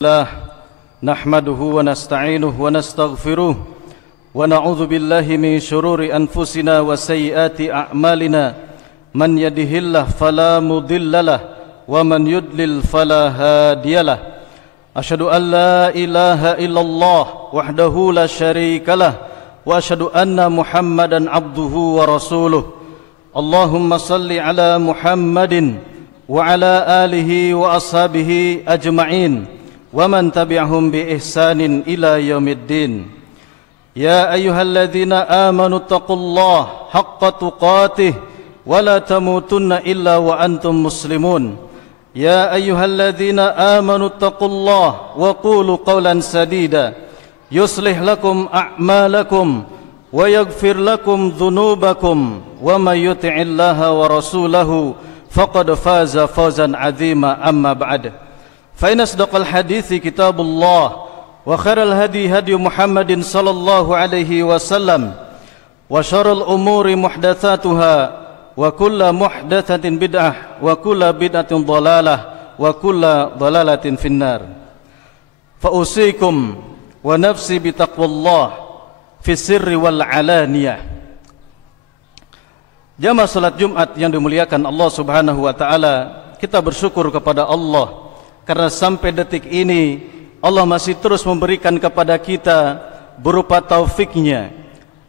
الله نحمده ونستعينه ونستغفره ونعوذ بالله من شرور أنفسنا وسيئات أعمالنا من يهده الله فلا مضل له ومن يضلل فلا هادي له أشهد أن لا إله إلا الله وحده لا شريك له وأشهد أن محمدا عبده ورسوله اللهم صل على محمد وعلى آله وأصحابه أجمعين ومن تبعهم بإحسان إلى يوم الدين يا أيها الذين آمنوا اتقوا الله حق تقاته ولا تموتن إلا وأنتم مسلمون يا أيها الذين آمنوا اتقوا الله وقولوا قولا سديدا يصلح لكم أعمالكم ويغفر لكم ذنوبكم ومن يطع الله ورسوله فقد فاز فوزا عظيما أما بعد فإن أصدق الحديث كتاب الله وخير الهدي هدي محمد صلى الله عليه وسلم وشر الأمور محدثاتها وكل محدثة بدعة وكل بدعة ضلالة وكل ضلالة في النار فأوصيكم ونفسي بتقوى الله في السر والعلانية. Jamaah salat Jumat yang dimuliakan Allah Subhanahu wa taala, kita bersyukur kepada Allah karena sampai detik ini Allah masih terus memberikan kepada kita berupa taufiknya,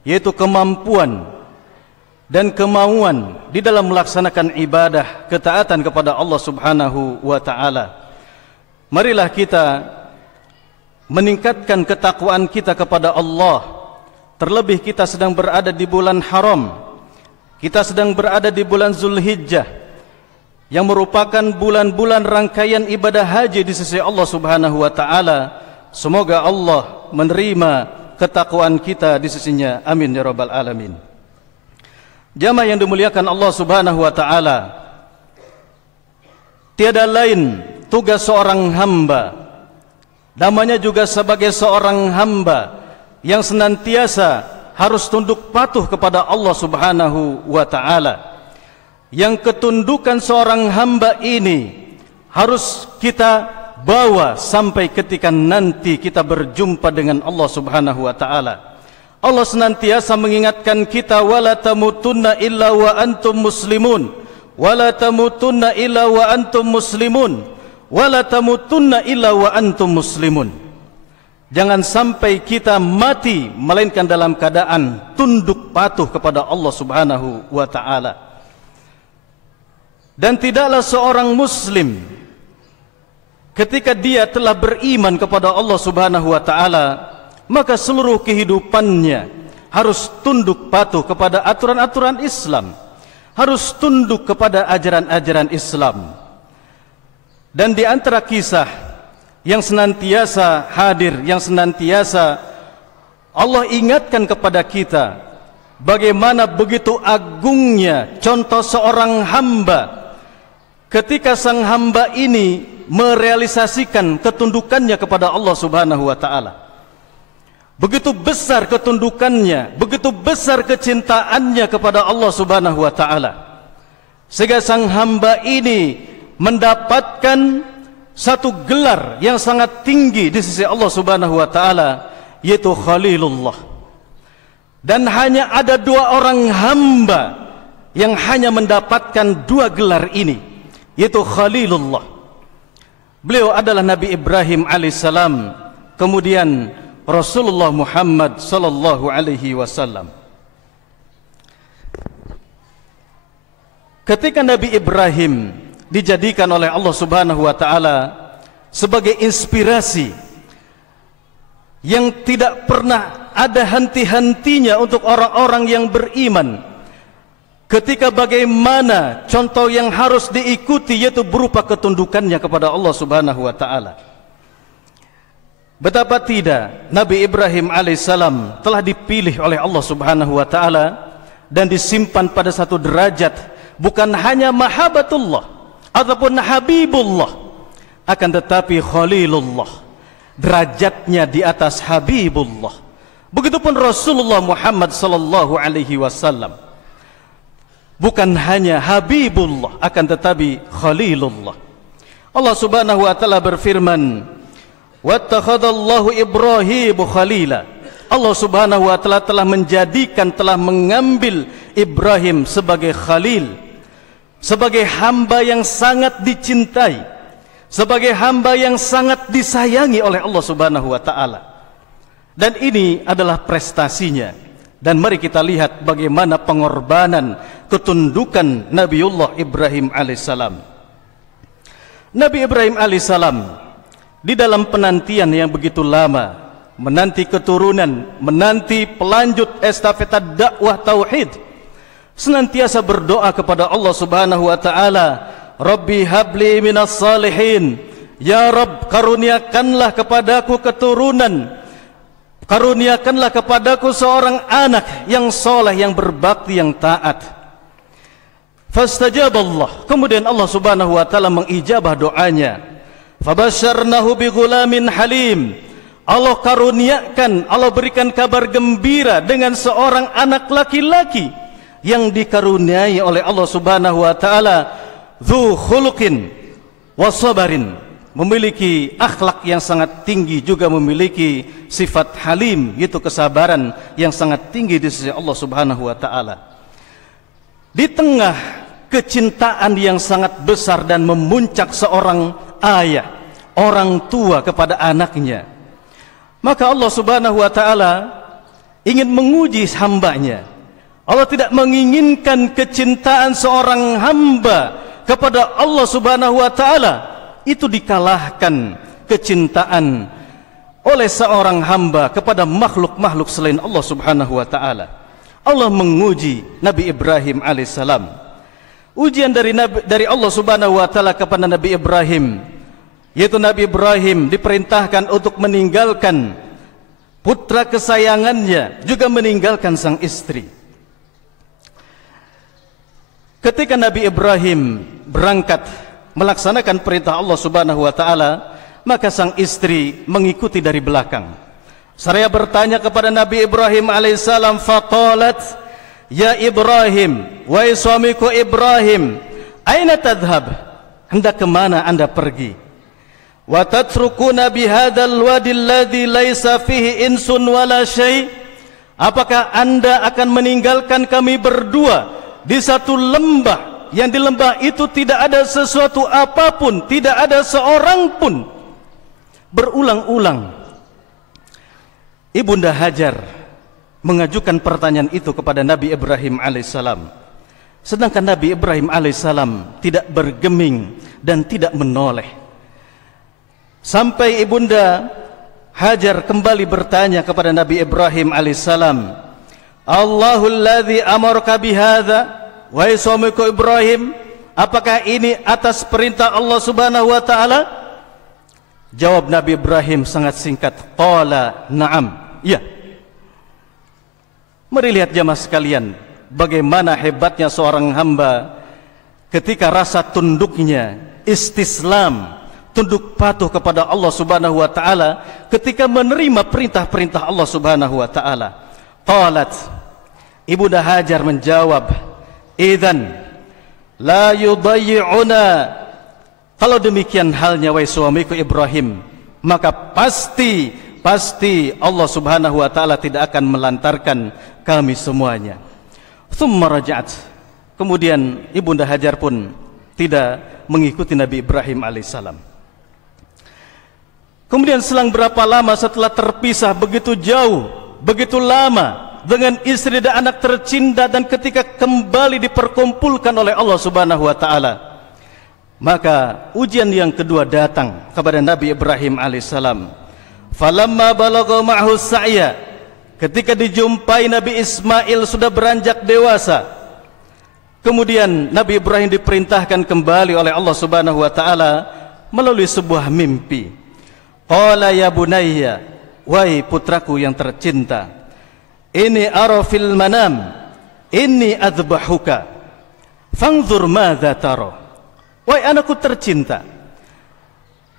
yaitu kemampuan dan kemauan di dalam melaksanakan ibadah ketaatan kepada Allah Subhanahu wa taala. Marilah kita meningkatkan ketakwaan kita kepada Allah. Terlebih kita sedang berada di bulan haram, kita sedang berada di bulan Zulhijjah yang merupakan bulan-bulan rangkaian ibadah haji di sisi Allah Subhanahu wa taala. Semoga Allah menerima ketakwaan kita di sisinya. Amin ya rabbal alamin. Jamaah yang dimuliakan Allah Subhanahu wa taala, tiada lain tugas seorang hamba, namanya juga sebagai seorang hamba yang senantiasa harus tunduk patuh kepada Allah Subhanahu wa taala. Yang ketundukan seorang hamba ini harus kita bawa sampai ketika nanti kita berjumpa dengan Allah Subhanahu wa taala. Allah senantiasa mengingatkan kita, wala tamutunna illa wa antum muslimun, wala tamutunna illa wa antum muslimun, wala tamutunna illa wa antum muslimun. Jangan sampai kita mati melainkan dalam keadaan tunduk patuh kepada Allah Subhanahu wa taala. Dan tidaklah seorang muslim ketika dia telah beriman kepada Allah Subhanahu wa taala, maka seluruh kehidupannya harus tunduk patuh kepada aturan-aturan Islam, harus tunduk kepada ajaran-ajaran Islam. Dan di antara kisah yang senantiasa hadir, yang senantiasa Allah ingatkan kepada kita, bagaimana begitu agungnya contoh seorang hamba ketika sang hamba ini merealisasikan ketundukannya kepada Allah Subhanahu wa taala. Begitu besar ketundukannya, begitu besar kecintaannya kepada Allah Subhanahu wa taala, sehingga sang hamba ini mendapatkan satu gelar yang sangat tinggi di sisi Allah Subhanahu wa taala, yaitu Khalilullah. Dan hanya ada dua orang hamba yang hanya mendapatkan dua gelar ini, yaitu Khalilullah. Beliau adalah Nabi Ibrahim alaihissalam, kemudian Rasulullah Muhammad sallallahu alaihi wasallam. Ketika Nabi Ibrahim dijadikan oleh Allah Subhanahu wa taala sebagai inspirasi yang tidak pernah ada henti-hentinya untuk orang-orang yang beriman, ketika bagaimana contoh yang harus diikuti yaitu berupa ketundukannya kepada Allah Subhanahu wa taala. Betapa tidak Nabi Ibrahim alaihissalam telah dipilih oleh Allah Subhanahu wa taala dan disimpan pada satu derajat, bukan hanya mahabbatullah ataupun habibullah, akan tetapi Khalilullah, derajatnya di atas habibullah. Begitupun Rasulullah Muhammad sallallahu alaihi wasallam, bukan hanya habibullah akan tetapi Khalilullah. Allah Subhanahu wa taala berfirman, wattakhadallahu Ibrahim khalila. Allah Subhanahu wa taala telah menjadikan, telah mengambil Ibrahim sebagai khalil, sebagai hamba yang sangat dicintai, sebagai hamba yang sangat disayangi oleh Allah Subhanahu wa taala. Dan ini adalah prestasinya. Dan mari kita lihat bagaimana pengorbanan, ketundukan Nabiullah Ibrahim alaihissalam. Nabi Ibrahim alaihissalam di dalam penantian yang begitu lama, menanti keturunan, menanti pelanjut estafeta dakwah tauhid, senantiasa berdoa kepada Allah Subhanahu wa taala, Rabbi habli minas salihin, ya Rabb, karuniakanlah kepadaku keturunan, karuniakanlah kepadaku seorang anak yang soleh, yang berbakti, yang taat. Fastajaballah, kemudian Allah Subhanahu wa taala mengijabah doanya. Fabasyarnahu bighulamin halim, Allah karuniakan, Allah berikan kabar gembira dengan seorang anak laki-laki yang dikaruniai oleh Allah Subhanahu wa taala, dzu khuluqin wasabarin, memiliki akhlak yang sangat tinggi, juga memiliki sifat halim, yaitu kesabaran yang sangat tinggi di sisi Allah Subhanahu wa taala. Di tengah kecintaan yang sangat besar dan memuncak seorang ayah, orang tua kepada anaknya, maka Allah Subhanahu wa taala ingin menguji hambanya. Allah tidak menginginkan kecintaan seorang hamba kepada Allah Subhanahu wa taala itu dikalahkan kecintaan oleh seorang hamba kepada makhluk-makhluk selain Allah Subhanahu wa taala. Allah menguji Nabi Ibrahim alaihissalam. Ujian dari Allah Subhanahu wa taala kepada Nabi Ibrahim, yaitu Nabi Ibrahim diperintahkan untuk meninggalkan putra kesayangannya, juga meninggalkan sang istri. Ketika Nabi Ibrahim berangkat melaksanakan perintah Allah Subhanahu wa taala, maka sang istri mengikuti dari belakang. Seraya bertanya kepada Nabi Ibrahim alaihissalam, faqalat, ya Ibrahim, wahai suamiku Ibrahim, aina tadhhab, hendak kemana anda pergi? Wa tatrukuna bihadzal wadi alladhi laisa fihi insun wala syai', apakah anda akan meninggalkan kami berdua di satu lembah, yang di lembah itu tidak ada sesuatu apapun, tidak ada seorang pun? Berulang-ulang Ibunda Hajar mengajukan pertanyaan itu kepada Nabi Ibrahim alaihissalam, sedangkan Nabi Ibrahim alaihissalam tidak bergeming dan tidak menoleh. Sampai Ibunda Hajar kembali bertanya kepada Nabi Ibrahim alaihissalam, Allahul ladzi amarka bihadza, wahai suamiku Ibrahim, apakah ini atas perintah Allah Subhanahu wa taala? Jawab Nabi Ibrahim sangat singkat, qala na'am, ya. Mari lihat jamaah sekalian, bagaimana hebatnya seorang hamba ketika rasa tunduknya, istislam, tunduk patuh kepada Allah Subhanahu wa taala ketika menerima perintah-perintah Allah Subhanahu wa taala. Qalat, Ibunda Hajar menjawab, idzan la yudayyi'una, kalau demikian halnya wahai suamiku Ibrahim, maka pasti Allah Subhanahu wa taala tidak akan melantarkan kami semuanya. Tsumma raja'at, kemudian Ibunda Hajar pun tidak mengikuti Nabi Ibrahim alaihissalam. Kemudian selang berapa lama setelah terpisah begitu jauh, begitu lama dengan istri dan anak tercinta, dan ketika kembali diperkumpulkan oleh Allah Subhanahu wa taala, maka ujian yang kedua datang kepada Nabi Ibrahim alaihissalam. Falamma balagha ma'hu sa'ya, ketika dijumpai Nabi Ismail sudah beranjak dewasa, kemudian Nabi Ibrahim diperintahkan kembali oleh Allah Subhanahu wa taala melalui sebuah mimpi. Qala ya bunayya, wahai putraku yang tercinta, ini ara fil manam, inni adbahuka, fanzur madza tara. Wahai anakku tercinta,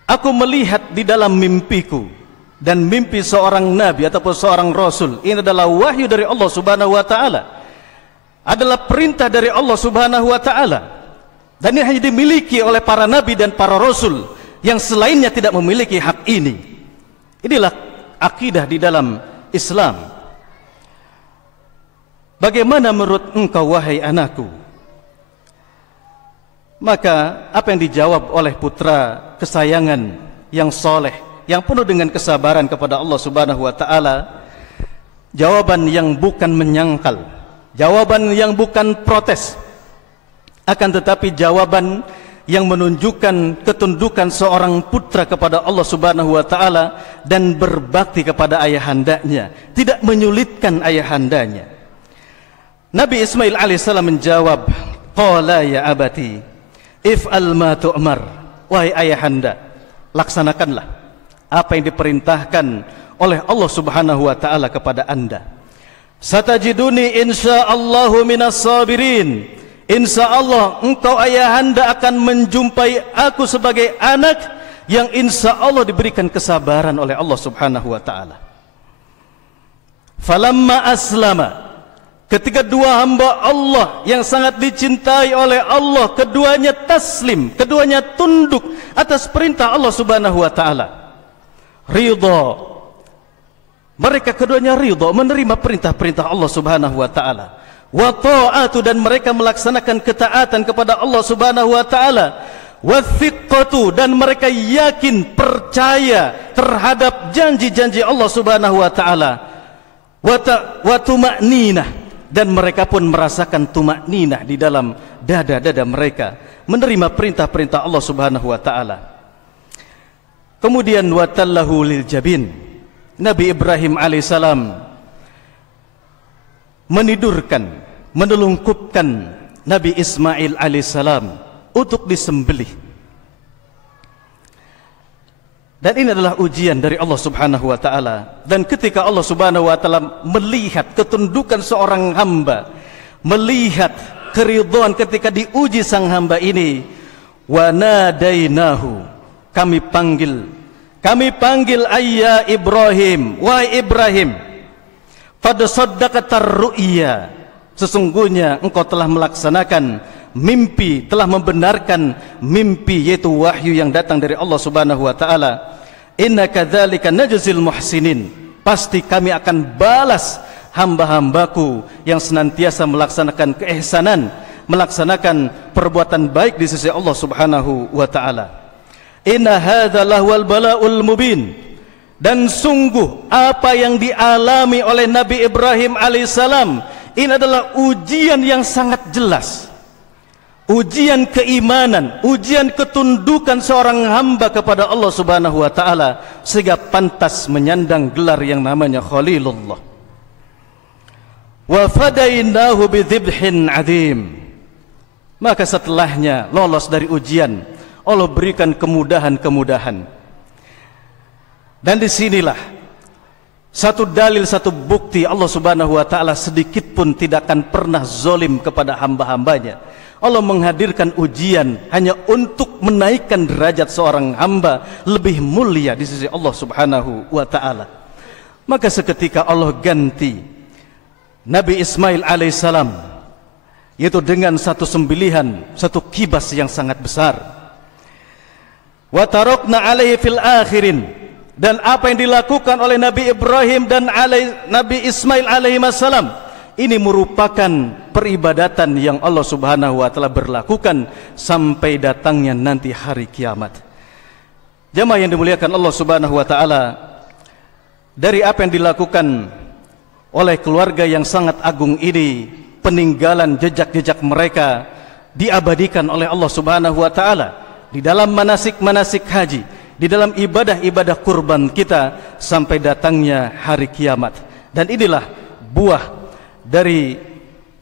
aku melihat di dalam mimpiku, dan mimpi seorang nabi ataupun seorang rasul ini adalah wahyu dari Allah Subhanahu wa taala, adalah perintah dari Allah Subhanahu wa taala, dan ini hanya dimiliki oleh para nabi dan para rasul, yang selainnya tidak memiliki hak ini. Inilah akidah di dalam Islam. Bagaimana menurut engkau wahai anakku? Maka apa yang dijawab oleh putra kesayangan yang soleh, yang penuh dengan kesabaran kepada Allah Subhanahu wa taala, jawaban yang bukan menyangkal, jawaban yang bukan protes, akan tetapi jawaban yang menunjukkan ketundukan seorang putra kepada Allah Subhanahu wa taala dan berbakti kepada ayahandanya, tidak menyulitkan ayahandanya. Nabi Ismail alaihissalam menjawab, qala ya abati if'al ma tu'mar, wahai ayahanda, laksanakanlah apa yang diperintahkan oleh Allah Subhanahu wa taala kepada anda. Satajiduni insyaallahu minas sabirin, insyaallah engkau ayahanda akan menjumpai aku sebagai anak yang insyaallah diberikan kesabaran oleh Allah Subhanahu wa taala. Falamma aslama, ketika dua hamba Allah yang sangat dicintai oleh Allah, keduanya taslim, keduanya tunduk atas perintah Allah Subhanahu wa taala. Ridha, mereka keduanya ridha menerima perintah-perintah Allah Subhanahu wa taala. Wa ta'atu, dan mereka melaksanakan ketaatan kepada Allah Subhanahu wa taala. Wa thiqatu, dan mereka yakin, percaya terhadap janji-janji Allah Subhanahu wa taala. Wa tuma'ninah, dan mereka pun merasakan tumakninah di dalam dada-dada mereka, menerima perintah-perintah Allah Subhanahu wa taala. Kemudian watallahu lil jabin, Nabi Ibrahim alaihissalam menidurkan, menelungkupkan Nabi Ismail alaihissalam untuk disembelih. Dan ini adalah ujian dari Allah Subhanahu wa taala. Dan ketika Allah Subhanahu wa taala melihat ketundukan seorang hamba, melihat keridhaan ketika diuji sang hamba ini, wa nadainahu, kami panggil ayya Ibrahim, wahai Ibrahim, qad saddaqatar ru'ya, sesungguhnya engkau telah melaksanakan mimpi, telah membenarkan mimpi, yaitu wahyu yang datang dari Allah Subhanahu wa taala. Inna kadzalika najzil muhsinin, pasti kami akan balas hamba-hambaku yang senantiasa melaksanakan keihsanan, melaksanakan perbuatan baik di sisi Allah Subhanahu wa taala. Inna hadzal lahwal bala'ul mubin, dan sungguh apa yang dialami oleh Nabi Ibrahim alaihissalam ini adalah ujian yang sangat jelas. Ujian keimanan, ujian ketundukan seorang hamba kepada Allah Subhanahu wa taala, sehingga pantas menyandang gelar yang namanya Khalilullah. Wa fadainahu bidzibhin adzim, maka setelahnya lolos dari ujian, Allah berikan kemudahan-kemudahan. Dan disinilah satu dalil, satu bukti Allah Subhanahu wa taala sedikit pun tidak akan pernah zalim kepada hamba-hambanya. Allah menghadirkan ujian hanya untuk menaikkan derajat seorang hamba lebih mulia di sisi Allah Subhanahu wa taala. Maka seketika Allah ganti Nabi Ismail alaihissalam, yaitu dengan satu sembelihan, satu kibas yang sangat besar. Wa tarakna alaihi fil akhirin, dan apa yang dilakukan oleh Nabi Ibrahim dan Nabi Ismail alaihi wassalam, ini merupakan peribadatan yang Allah Subhanahu wa taala berlakukan sampai datangnya nanti hari kiamat. Jamaah yang dimuliakan Allah Subhanahu wa taala, dari apa yang dilakukan oleh keluarga yang sangat agung ini, peninggalan jejak-jejak mereka diabadikan oleh Allah Subhanahu wa taala di dalam manasik-manasik haji, di dalam ibadah-ibadah kurban kita sampai datangnya hari kiamat. Dan inilah buah dari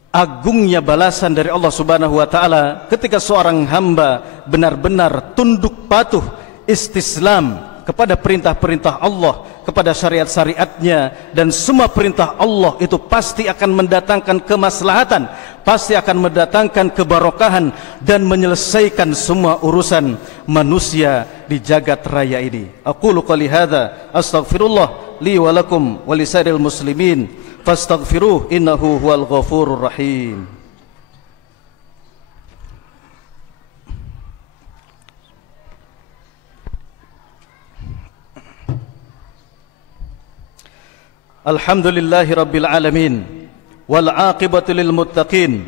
agungnya balasan dari Allah Subhanahu wa taala ketika seorang hamba benar-benar tunduk patuh, istislam kepada perintah-perintah Allah, kepada syariat-syariatnya, dan semua perintah Allah itu pasti akan mendatangkan kemaslahatan, pasti akan mendatangkan kebarokahan dan menyelesaikan semua urusan manusia di jagat raya ini. Aqulu qouli hadza astaghfirullah li wa lakum wa lisairil muslimin fastaghfiruh innahu huwal ghafurur rahim. Alhamdulillahi rabbil alamin, wal aqibatu lil muttaqin,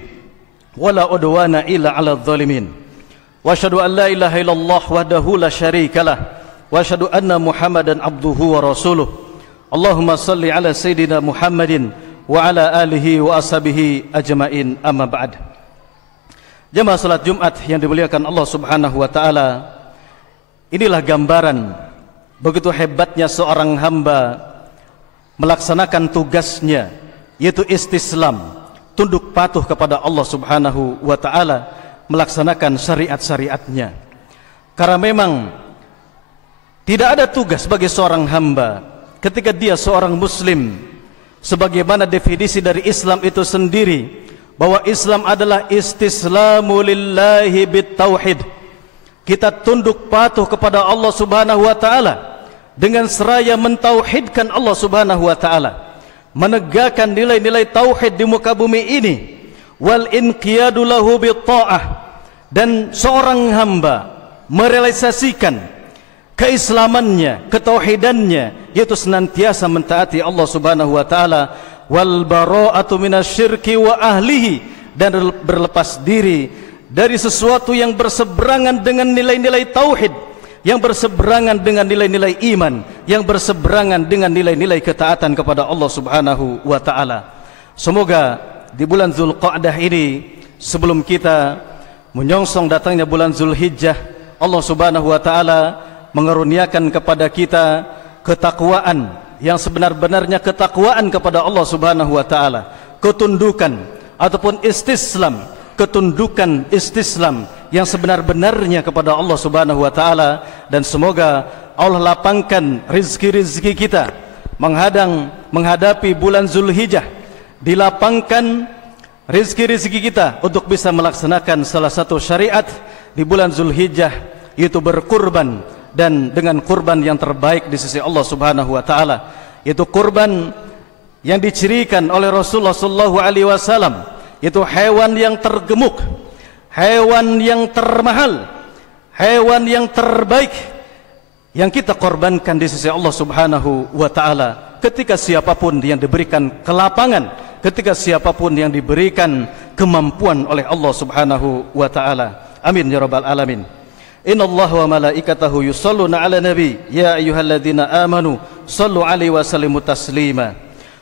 wala udwana illa 'alal zalimin. Wa asyhadu an la ilaha illallah wahdahu la syarikalah, wa asyhadu anna Muhammadan abduhu wa rasuluh. Allahumma salli ala sayyidina Muhammadin wa ala alihi wa ashabihi ajmain, amma ba'd. Jemaah salat Jumat yang dimuliakan Allah Subhanahu wa taala, inilah gambaran begitu hebatnya seorang hamba melaksanakan tugasnya, yaitu istislam, tunduk patuh kepada Allah Subhanahu wa taala, melaksanakan syariat-syariatnya. Karena memang tidak ada tugas bagi seorang hamba ketika dia seorang muslim, sebagaimana definisi dari Islam itu sendiri, bahwa Islam adalah istislamu lillahi bitauhid. Kita tunduk patuh kepada Allah Subhanahu wa taala dengan seraya mentauhidkan Allah Subhanahu wa taala, menegakkan nilai-nilai tauhid di muka bumi ini, wal inqiyadu lahu bitta'ah, dan seorang hamba merealisasikan keislamannya, ketauhidannya, yaitu senantiasa mentaati Allah Subhanahu wa taala, wal bara'atu minasyirki wa ahlihi, dan berlepas diri dari sesuatu yang berseberangan dengan nilai-nilai tauhid, yang berseberangan dengan nilai-nilai iman, yang berseberangan dengan nilai-nilai ketaatan kepada Allah Subhanahu wa taala. Semoga di bulan Zulqa'dah ini, sebelum kita menyongsong datangnya bulan Zulhijjah, Allah Subhanahu wa taala mengaruniakan kepada kita ketakwaan yang sebenar-benarnya ketakwaan kepada Allah Subhanahu wa taala, ketundukan ataupun istislam, ketundukan istislam yang sebenar-benarnya kepada Allah Subhanahu wa taala. Dan semoga Allah lapangkan rizki-rizki kita menghadapi bulan Zulhijjah, dilapangkan rizki-rizki kita untuk bisa melaksanakan salah satu syariat di bulan Zulhijjah, yaitu berkurban, dan dengan kurban yang terbaik di sisi Allah Subhanahu wa taala, yaitu kurban yang dicirikan oleh Rasulullah sallallahu alaihi wasallam, yaitu hewan yang tergemuk, hewan yang termahal, hewan yang terbaik yang kita korbankan di sisi Allah Subhanahu wa taala. Ketika siapapun yang diberikan kelapangan, ketika siapapun yang diberikan kemampuan oleh Allah Subhanahu wa taala. Amin ya rabbal alamin. Innallaha wa malaikatahu yusholluna 'alan nabi ya ayyuhalladzina amanu shallu 'alaihi wa sallimu taslima.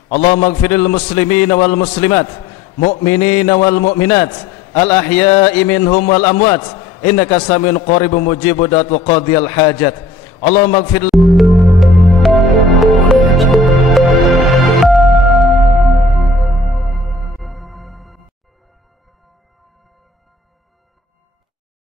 Allahumma ighfirlil muslimina wal muslimat, mu'minina wal mu'minat, al ahya'i minhum wal amwat, innaka samiun qaribun mujibud da'wat wa qadiyal hajat. Allahumma ighfir